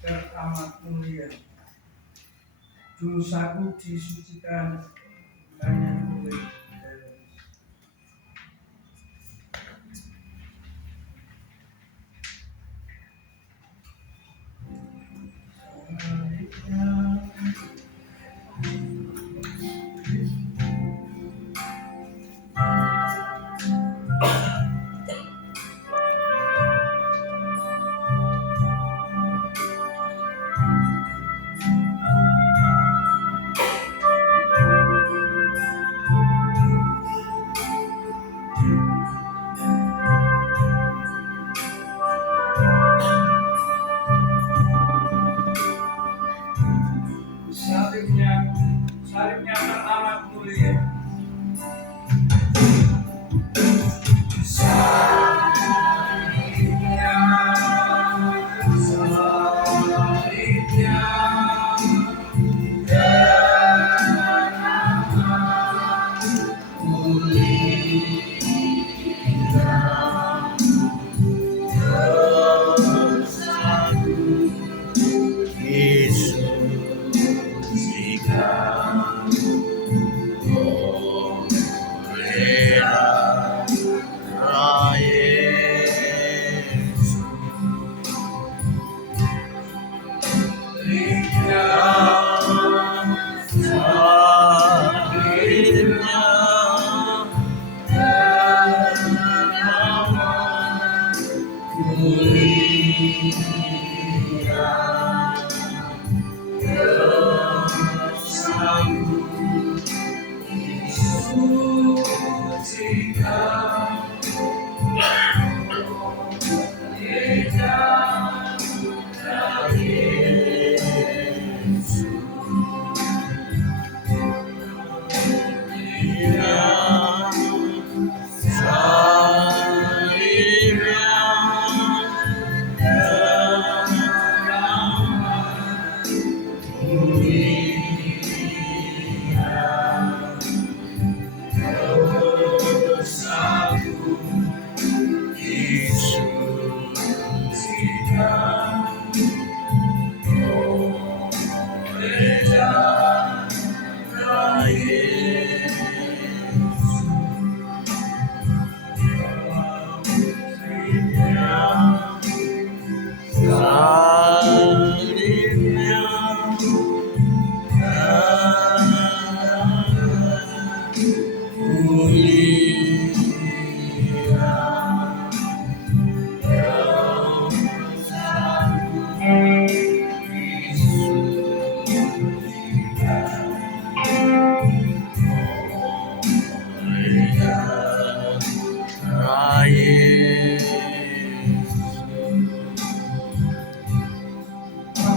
teramat mulia. Dosaku disucikan hanya oleh salibnya teramat mulia. Salibnya, salibnya teramat mulia.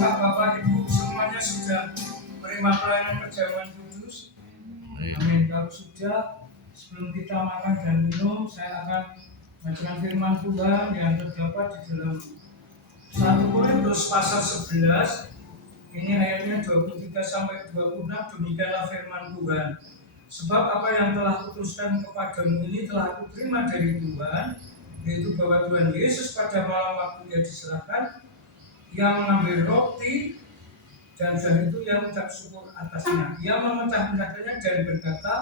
Bapak Ibu semuanya sudah menerima pelayanan perjamuan kudus? Amin. Kalau sudah, sebelum kita makan dan minum, saya akan membacakan firman Tuhan yang terdapat di dalam 1 Korintus pasal 11. Ini ayatnya 23 sampai 26. Demikianlah firman Tuhan. Sebab apa yang telah kuteruskan kepadamu ini telah aku terima dari Tuhan, yaitu bahwa Tuhan Yesus pada malam waktu Ia diserahkan, Ia mengambil roti dan setelah itu Ia mengucap syukur atasnya. Ia memecah-mecahkannya dan berkata,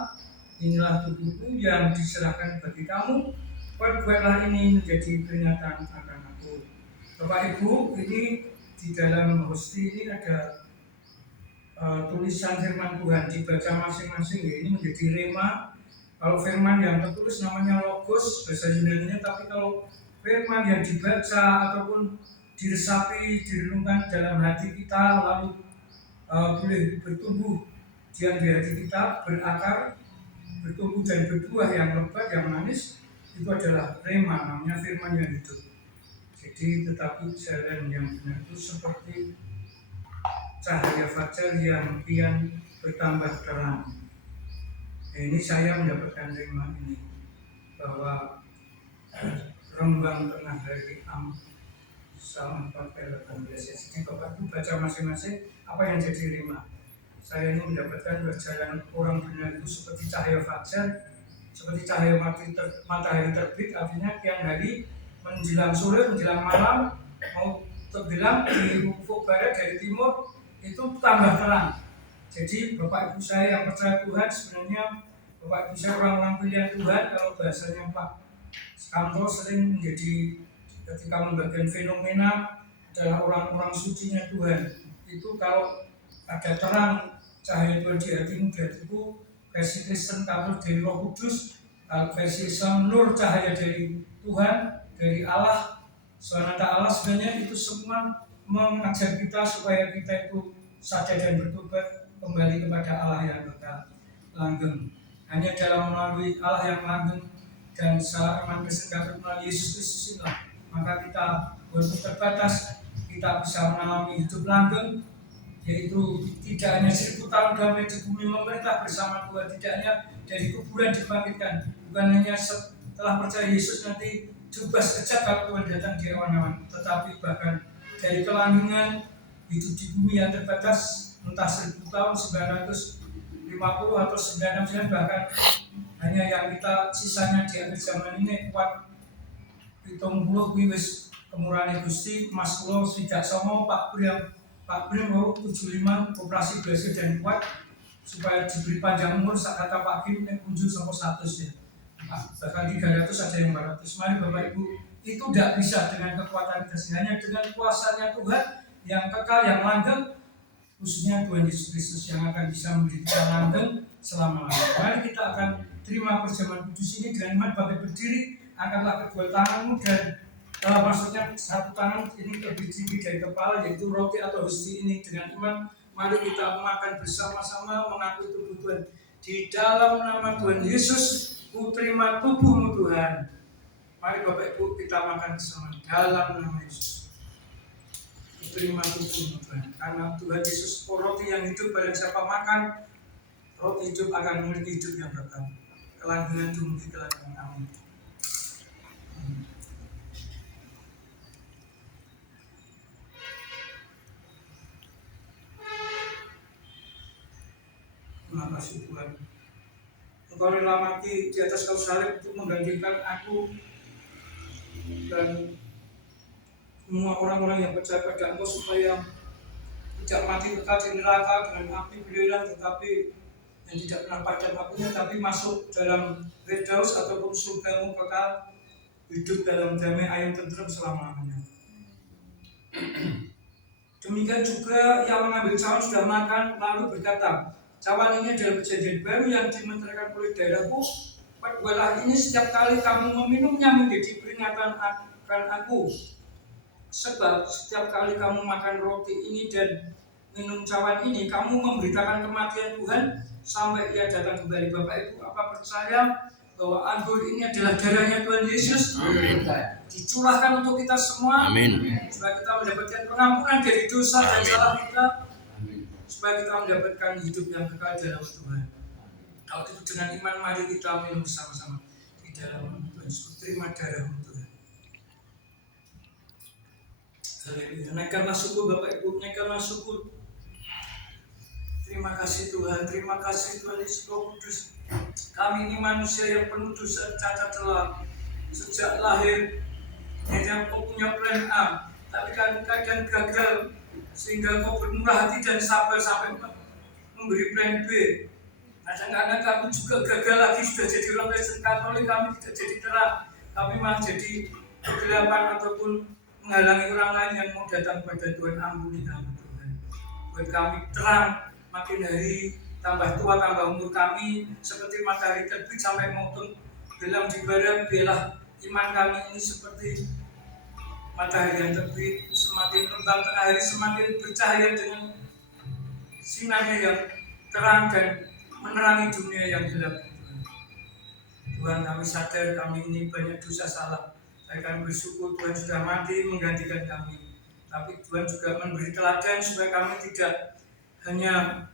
inilah tubuhku yang diserahkan bagi kamu, perbuatlah ini menjadi peringatan akan aku. Bapak Ibu, ini di dalam hosti ini ada tulisan firman Tuhan dibaca masing-masing, ya, ini menjadi rema. Kalau firman yang tertulis namanya logos bahasa Yunani-nya, tapi kalau firman yang dibaca ataupun diresapi, direnungkan dalam hati kita, lalu boleh bertumbuh diam di hati kita, berakar, bertumbuh dan berbuah yang lebat, yang manis, itu adalah rema, namanya firman yang hidup. Jadi tetapi jalan yang benar itu seperti cahaya fajar yang kian bertambah terang. Ini saya mendapatkan rema ini, bahwa rembang tengah hari Psalm 4:18. Jadi Bapak Ibu baca masing-masing apa yang jadi rema. Saya ini mendapatkan berjalan orang benar itu seperti cahaya fajar, seperti cahaya matahari terbit, artinya kian hari menjelang sore, menjelang malam, mau tenggelam di ufuk barat dari timur itu tambah terang. Jadi Bapak Ibu saya yang percaya Tuhan, sebenarnya Bapak Ibu saya orang-orang pilihan Tuhan, kalau bahasanya Pak Kanto sering menjadi ketika membagikan fenomena adalah orang-orang sucinya Tuhan. Itu kalau ada terang cahaya Tuhan di hatimu, di hatiku, versi Kristen Katolik dari Roh Kudus, versi Islam nur cahaya dari Tuhan, dari Allah, Subhanahu Allah. Sebenarnya itu semua mengajar kita supaya kita itu sadar dan bertobat kembali kepada Allah yang kekal langgeng. Hanya dalam melalui Allah yang langgeng dan secara iman Kristen Katolik melalui Yesus Kristus inilah maka kita walaupun terbatas kita bisa mengalami hidup langgeng, yaitu tidak hanya 1000 tahun damai di bumi memerintah bersama Tuhan, tidak hanya dari kuburan dibangkitkan, bukan hanya setelah percaya Yesus nanti jubas kejap kalau Tuhan datang di awan-awan, tetapi bahkan dari kelanggengan hidup di bumi yang terbatas entah 1000 tahun, 950 atau 969, bahkan hanya yang kita sisanya di akhir zaman ini kuat hitung puluh wis kemurahan Gusti Mas Kulo sejak songo Pak Brim mau 75 operasi berhasil dan kuat supaya diberi panjang umur. Saat kata Pak Kim kunjung sampai 100 ya, bahkan 300 ada yang 400. Mari Bapak Ibu, itu tidak bisa dengan kekuatan kita, hanya dengan kuasanya Tuhan yang kekal, yang langgeng, khususnya Tuhan Yesus Kristus yang akan bisa memberi kita langgeng selama-lamanya. Mari kita akan terima perjamuan kudus ini dengan iman. Bapak berdiri, angkatlah kedua tanganmu dan maksudnya satu tangan ini lebih tinggi dari kepala, yaitu roti atau hosti ini. Dengan iman mari kita makan bersama-sama mengakui tubuh Tuhan. Di dalam nama Tuhan Yesus ku terima tubuhmu Tuhan. Mari Bapak Ibu kita makan bersama dalam nama Yesus. Ku terima tubuhmu Tuhan, karena Tuhan Yesus roti yang hidup, barang siapa makan roti hidup akan memiliki hidup yang kekal. Kelanggengan dumugi kelanggengan. Amin. Terima kasih Tuhan. Engkau rela mati di atas kayu salib untuk menggantikan aku dan semua orang-orang yang percaya pada Engkau supaya tidak mati kekal di neraka dengan api belerang, tetapi yang tidak pernah padam apinya, tapi masuk dalam Firdaus ataupun surgamu kekal, hidup dalam damai ayam tenteram selama-lamanya. Demikian juga yang mengambil cawan sudah makan lalu berkata, cawan ini adalah perjanjian baru yang dimenteraikan oleh darahku. Perbuatlah ini setiap kali kamu meminumnya menjadi peringatan akan aku. Sebab setiap kali kamu makan roti ini dan minum cawan ini, kamu memberitakan kematian Tuhan sampai Ia datang kembali. Bapak Ibu, apa percaya bahwa anggur ini adalah darahnya Tuhan Yesus? Amin. Dicurahkan untuk kita semua. Amin. Supaya kita mendapatkan pengampunan dari dosa dan salah kita. Supaya kita mendapatkan hidup yang kekal dalam Tuhan. Kalau itu dengan iman, mari kita minum bersama-sama di dalam Tuhan Yesus. Terima darah-Mu Tuhan. Haleluya. Naikkanlah syukur Bapak Ibu, naikkanlah syukur. Terima kasih Tuhan, terima kasih Tuhan Yesus Kudus. Kami ini manusia yang penuh dosa, cacat celah. Sejak lahir, hanya Kau punya plan A, tapi kadang gagal. Sehingga Kau bermurah hati dan sabar sampai memberi plan B. Kadang-kadang kami juga gagal lagi, sudah jadi orang Kristen Katolik, kami tidak jadi terang. Kami malah jadi kegelapan ataupun menghalangi orang lain yang mau datang pada Tuhan. Ampuni kami Tuhan. Buat kami terang, makin hari tambah tua, tambah umur kami seperti matahari terbit sampai mautun gelam di barat. Biarlah iman kami ini seperti matahari yang terbit, semakin terbang tengah hari, semakin bercahaya dengan sinarnya yang terang dan menerangi dunia yang gelap. Tuhan, kami sadar kami ini banyak dosa salah. Kami bersyukur Tuhan sudah mati menggantikan kami. Tapi Tuhan juga memberi teladan supaya kami tidak hanya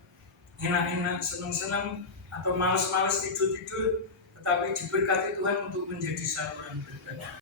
enak-enak, senang-senang atau malas-malas tidur-tidur, tetapi diberkati Tuhan untuk menjadi saluran berkat.